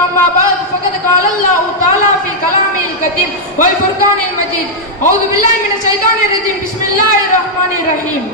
أما بعد فقد قال الله تعالى في كلامه الكريم والفرقان المجيد أعوذ بالله من الشيطان الرجيم بسم الله الرحمن الرحيم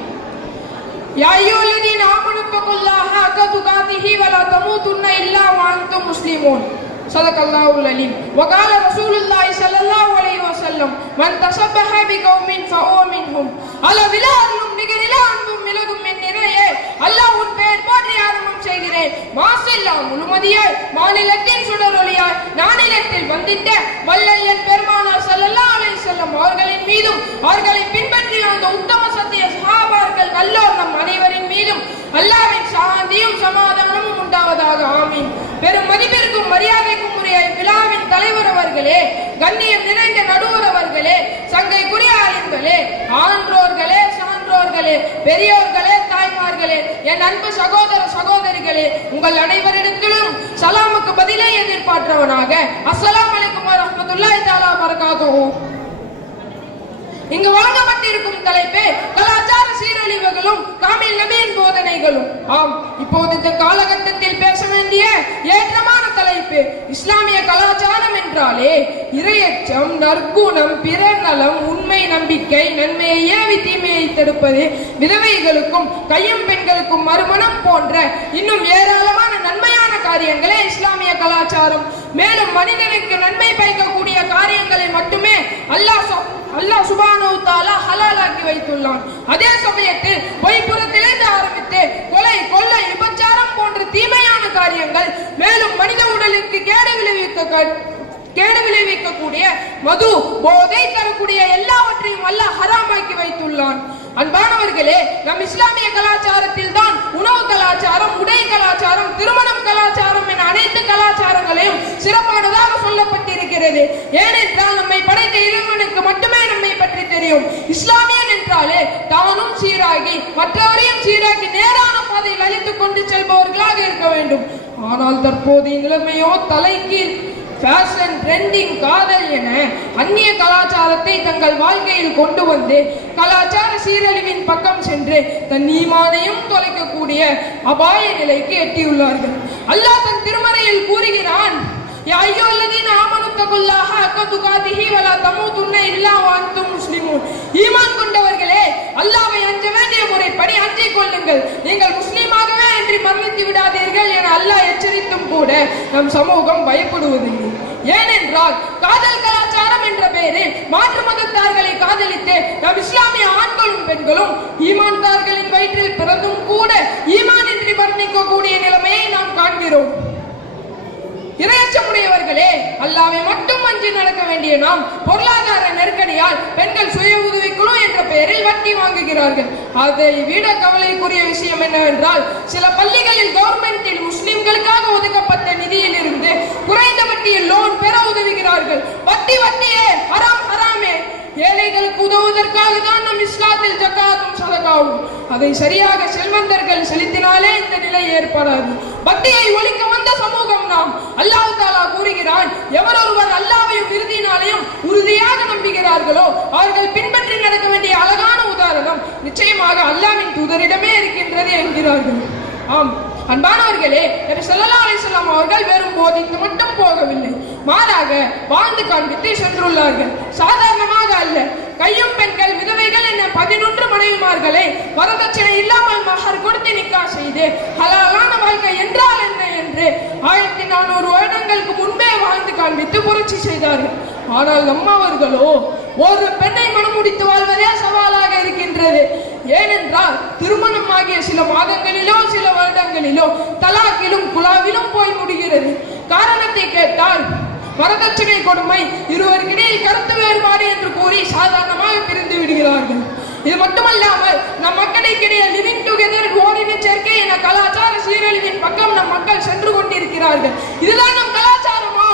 يا أيها الذين آمنوا اتقوا الله حق تقاته ولا تموتن إلا وأنتم مسلمون صدق الله العليم وقال رسول الله صلى الله عليه وسلم من تشبه بقوم فهو منهم அளவிலா அருளும் நிகரிலா அன்பும் மிளகும் என் நிறையே அல்லாஹ் உன் பெயர் போற்றி ஆரம்பம் செய்கிறேன் மாசில்லா முழுமதியாய் மாநிலத்தின் சுடரொளியாய் நானிலத்தில் வந்திட்ட வல்லல் பெருமானார் ஸல்லல்லாஹு அலைஹி வஸல்லம் அவர்களின் மீதும் அவர்களை பின்பற்றி வந்த உத்தம சத்திய சஹாபாக்கள் நல்லோர் நம் அனைவரின் மீதும் அல்லாஹ்வின் சாந்தியும் சமாதானமும் உண்டாவதாக ஆமீன். பெரும் மதிப்பிற்கும் மரியாதைக்கும் உரிய விழாவின் தலைவர் அவர்களே, கண்ணியம் நிறைந்த நடுவர் அவர்களே, சங்கைக்குரிய ஆலிம்களே, ஆன்றோர்களே, சான்றோர்களே, பெரியோர்களே, தாய்மார்களே, என் அன்பு சகோதர சகோதரிகளே, உங்கள் அனைவரிடத்திலும் சலாமுக்கு பதிலே எதிர்பார்த்தவனாக அஸ்ஸலாமு அலைக்கும் வரஹ்மத்துல்லாஹி தஆலா வபரகாத்துஹு. இங்கு வழங்கப்பட்டிருக்கும் தலைப்பே கலாச்சார சீரழிவுகளும் காமில் நபியின் போதனைகளும். ஆம், இப்போது இந்த காலகட்டத்தில் பேச வேண்டிய ஏற்றமான தலைப்பு இஸ்லாமிய கலாச்சாரம் என்றாலே இறையச்சம், நற்குணம், பிறர் நலம், உண்மை, நம்பிக்கை, நன்மையை ஏவி தீமையை தடுப்பது, விதவைகளுக்கும் கையும் பெண்களுக்கும் மறுமணம் போன்ற இன்னும் ஏராளமான நன்மையான காரியங்களே இஸ்லாமிய கலாச்சாரம். மேலும் மனிதனுக்கு நன்மை பயக்கக்கூடிய காரியங்களை மட்டுமே அல்லாஹ் சுப்ஹானஹு வ தஆலா ஹலாலாக்கி வைத்துள்ளான். அதே சமயத்தில் பொய்ப்புறத்திலிருந்து ஆரம்பித்து கொலை, கொள்ளை, விபச்சாரம் போன்ற தீமையான காரியங்கள், மேலும் மனித உடலுக்கு கேடு விளைவிக்கக்கூடிய மது, போதை தரக்கூடிய எல்லாவற்றையும் அல்லாஹ் ஹராமாக்கி வைத்துள்ளான். அன்பானவர்களே, நம் இஸ்லாமிய கலாச்சாரத்தில் தான் உணவு கலாச்சாரம், உடை கலாச்சாரம், திருமணம் கலாச்சாரம் என அனைத்து கலாச்சாரங்களையும் சிறப்பானதாக சொல்லப்பட்டிருக்கிறது. ஏனென்றால் நம்மை படைத்த இறைவனுக்கு மட்டுமே நம்மை பற்றி தெரியும். இஸ்லாமியன் என்றாலே தானும் சீராகி மற்றவரையும் சீராக்கி நேரான பாதையில் அழைத்துக் கொண்டு செல்பவர்களாக இருக்க வேண்டும். ஆனால் தற்போதைய நிலைமையோ தலைகீழ். ஃபேஷன், ட்ரெண்டிங், காதல் என அந்நிய கலாச்சாரத்தை தங்கள் வாழ்க்கையில் கொண்டு வந்து கலாச்சார சீரழிவின் பக்கம் சென்று தன் ஈமானையும் தொலைக்கக்கூடிய அபாய நிலைக்கு எட்டியுள்ளார்கள். அல்லாஹ் தன் திருமறையில் கூறுகிறான், யா அய்யுஹல்லதீன ஆமனு தகுல்லாஹ ஹக்க துகாதிஹி வலா தமூதுன்ன இல்லா வஅன்தும் முஸ்லிமூன். ஈமான் கொண்டவர்களே, அல்லாஹ்வை அஞ்ச வேண்டிய முறைப்படி அஞ்சிக் கொள்ளுங்கள், நீங்கள் முஸ்லிமாகவே அன்றி மரணித்து விடாதீர்கள் என அல்லாஹ் எச்சரித்தும் கூட நம் சமூகம் பயப்படுவதில்லை. ஏனென்றால் காதல் கலாச்சாரம் என்ற பெயரில் மாற்று மதத்தார்களை காதலித்து நம் இஸ்லாமிய ஆண்களும் பெண்களும் ஈமான்தார்களின் வயிற்றில் பிறந்தும் கூட ஈமானின்றி மரணிக்கக்கூடிய நிலைமையை நாம் காண்கிறோம். இறையச்சமுடையவர்களே, அல்லாஹ்வை மட்டும் அஞ்சி நடக்க வேண்டிய நாம் பொருளாதார நெருக்கடியால் பெண்கள் சுய உதவிக்குழு என்ற பெயரில் வட்டி வாங்குகிறார்கள். அதை விட கவலைக்குரிய விஷயம் என்னவென்றால், சில பள்ளிகளில் கவர்மெண்டில் முஸ்லிம்களுக்காக ஒதுக்கப்பட்ட நிதியில் இருந்து குறைந்த வட்டியில் லோன் பெற உதவுகிறார்கள். வட்டியே ஹராம், ஹராமே. ஏழைகளுக்கு உதவுவதற்காக தான் நம் இஸ்லாத்தில் ஜகாத்தும் சதகாவும். அதை சரியாக செல்வந்தர்கள் செலுத்தினாலே இந்த நிலை ஏற்படாது. வட்டியை ஒழிக்க வந்த சமூகம் நாம். அல்லாஹ் தஆலா கூறுகிறான், எவரொருவர் அல்லாஹ்வையும் இறுதி நாளையும் உறுதியாக நம்புகிறார்களோ அவர்கள் பின்பற்றி நடக்க வேண்டிய அழகான உதாரணம் நிச்சயமாக அல்லாஹ்வின் தூதரிடமே இருக்கின்றது என்கிறார்கள். ஆம் அன்பானவர்களே, நபி ஸல்லல்லாஹு அலைஹி வஸல்லம் அவர்கள் வெறும் போதித்து மட்டும் போகவில்லை, மாறாக வாழ்ந்து காண்பித்து சென்றுள்ளார்கள். சாதாரணமாக அல்ல, கையும் பெண்கள், விதவைகள் என 11 மனைவிமார்களை வரதட்சணை இல்லாமல் மஹர் கொடுத்து நிக்கா செய்து ஹலாலான வாழ்க்கை என்றால் என்ன என்று 1400 வருடங்களுக்கு முன்பே வாழ்ந்து காண்பித்து புரட்சி செய்தார்கள். ஆனால் நம்மவர்களோ ஒரு பெண்ணை மணமுடித்து வாழ்வதே சவாலாக இருக்கின்றது. ஏனென்றால் திருமணம் ஆகிய சில மாதங்களிலோ சில வருடங்களிலோ தலாக்கிலும் குலாவிலும் போய் முடிகிறது. காரணத்தை கேட்டால் வரதட்சணை கொடுமை, இருவருக்கிடையில் கருத்து வேறுபாடு என்று கூறி சாதாரணமாக பிரிந்து விடுகிறார்கள். இது மட்டுமல்லாமல் நம் மக்களுக்கிடையே லிவிங் டுகெதர், ஓரின சேர்க்கை என கலாச்சார சீரழிவின் பக்கம் நம் மக்கள் சென்று கொண்டிருக்கிறார்கள். இதுதான் நம் கலாச்சாரமா?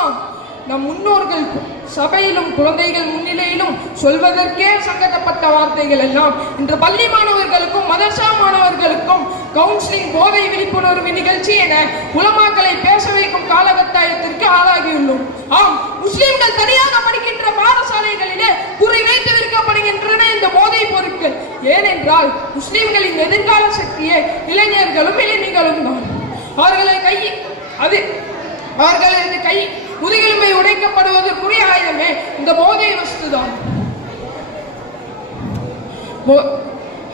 நம் முன்னோர்கள் சபையிலும் குழந்தைகள் முன்னிலையிலும் சொல்வதற்கே சங்கடப்பட்ட வார்த்தைகள் எல்லாம் இன்று பள்ளி மாணவர்களுக்கும் மதரசா மாணவர்களுக்கும் கவுன்சிலிங், போதை விழிப்புணர்வு நிகழ்ச்சி என உலமாக்களை பேச வைக்கும் காலகட்டாயத்திற்கு ஆளாகியுள்ளோம். ஆம், முஸ்லிம்கள் தனியாக படிக்கின்ற பாடசாலைகளிலே குறி வைத்து விற்கப்படுகின்றன இந்த போதைப் பொருட்கள். ஏனென்றால் முஸ்லிம்களின் எதிர்கால சக்தியே இளைஞர்களும் இளைஞர்களும் தான். அவர்களது கை முதுகெலும்பை உடைக்கப்படுவதற்குரிய ஆயுதமே இந்த போதை வஸ்துதான்.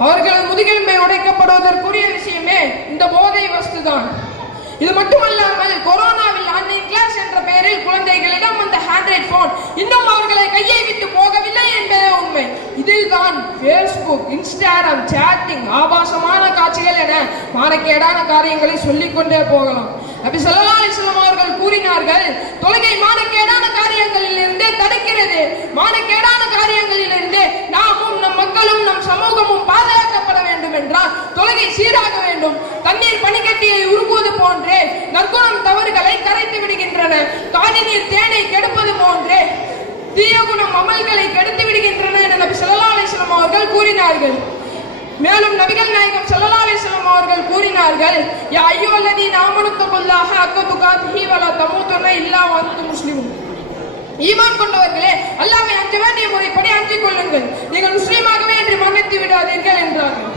அவர்களது முதுகெலும்பை உடைக்கப்படுவதற்குரிய விஷயமே இந்த போதை வஸ்துதான். இது மட்டுமல்லாமல் கொரோனாவில் ஆன்லைன் கிளாஸ் என்ற பெயரில் குழந்தைகளிடம் அந்த ஹேண்ட்ரைட் போன் இன்னும் அவர்களை கையை விட்டு போகவில்லை என்பதே உண்மை. இதில் தான் பேஸ்புக், இன்ஸ்டாகிராம், சேட்டிங், ஆபாசமான காட்சிகள் என மானக்கேடான காரியங்களை சொல்லிக்கொண்டே போகலாம். நபி ஸல்லல்லாஹு அலைஹி வஸல்லம் அவர்கள் கூறினார்கள், தொழுகை மானக்கேடான காரியங்களில் இருந்தே தடுக்கிறது. மானக்கேடான காரியங்களில் இருந்து நாமும் நம் மக்களும் நம் சமூகமும் பாதுகாக்கப்பட வேண்டும் என்றால் தொழுகை சீராக வேண்டும். தண்ணீர் பனிக்கட்டியை உருகுவது போன்றே நற்குணம் தவறுகளை கரைத்து விடுகின்றன. காணி நீர் தேனை கெடுப்பது போன்றே தீய குணம் அமல்களை கெடுத்து விடுகின்றன என நபி ஸல்லல்லாஹு அலைஹி வஸல்லம் அவர்கள் கூறினார்கள். மேலும் நபிகள் நாயகம் ஸல்லல்லாஹு அலைஹி வஸல்லம் அவர்கள் கூறினார்கள், யா அய்யுஹல்லதீன ஆமனுத்தகுல்லாஹ ஹக்க துகாத்திஹி வலா தமூதுன்ன இல்லா வ அன்தும் முஸ்லிமூன். ஈமான் கொண்டவர்களே, அல்லாஹ்வை அஞ்ச வேண்டிய முறைப்படி அஞ்சிக் கொள்ளுங்கள், நீங்கள் முஸ்லீமாகவே என்று மன்னித்து விடாதீர்கள் என்றார்கள்.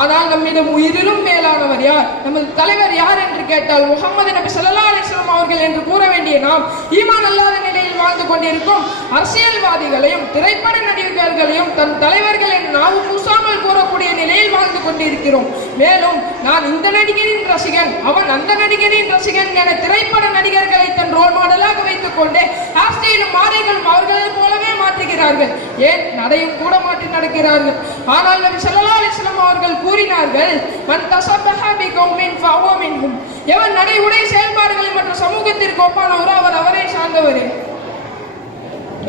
ஆனால் நம்மிடம் உயிரிலும் மேலானவர் யார், நமது தலைவர் யார் என்று கேட்டால் முஹம்மது நபி ஸல்லல்லாஹு அலைஹி வஸல்லம் அவர்கள் என்று கூற வேண்டிய நாம் ஈமான் அல்லாத நிலையில் வாழ்ந்து கொண்டிருக்கும் அரசியல்வாதிகளையும் திரைப்பட நடிகர்களையும் தன் தலைவர்கள் என்று நாம் கூசாமல் கூறக்கூடிய நிலையில் வாழ்ந்து கொண்டிருக்கிறோம். மேலும் நான் இந்த நடிகரின் ரசிகன், அவன் அந்த நடிகரின் ரசிகன் என திரைப்பட நடிகர்களை தன் ரோல் மாடலாக வைத்துக் கொண்டு ஹேர்ஸ்டைலும் மாறைகளும் அவர்களை போலவே மாற்றுகிறார்கள். ஏன் நடையும் கூட மாற்றி நடக்கிறார்கள். ஆனால் நபி ஸல்லல்லாஹு அலைஹி வஸல்லம் அவர்கள் கூறினார்கள், மன் தஸப்பஹ பிகௌமின் ஃபஹுவ மின்ஹும். எவன் நடை உடை செயல்பாடுகளில் மற்ற சமூகத்திற்கு ஒப்பானவரோ அவர் அவரை சார்ந்தவரே.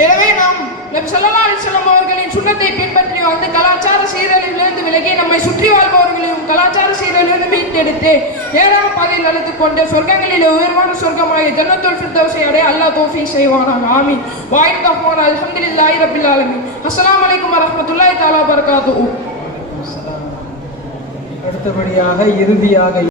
எனவே நாம் நபி ஸல்லல்லாஹு அலைஹி வஸல்லம் அவர்களின் சுன்னத்தை பின்பற்றி வந்து கலாச்சார சீரழிவிலிருந்து விலகி நம்மை சுற்றி வாழ்பவர்களையும் கலாச்சார சீரழிவிலிருந்து மீட்டெடுத்து ஏழாம் பாதையில் அழைத்து கொண்டு சொர்க்கங்களில் உயர்வான சொர்க்கமாகிய ஜன்னத்துல் ஃபிர்தௌஸை அடைய அல்லாஹ் தௌஃபீக் செய்வானாக. ஆமீன். வாயித் தஹ்வானா அல்ஹம்துலில்லாஹி ரப்பில் ஆலமீன். அஸ்ஸலாமு அலைக்கும் வரஹ்மத்துல்லாஹி தஆலா வபரகாத்துஹு. அடுத்தபடியாக இறுதியாக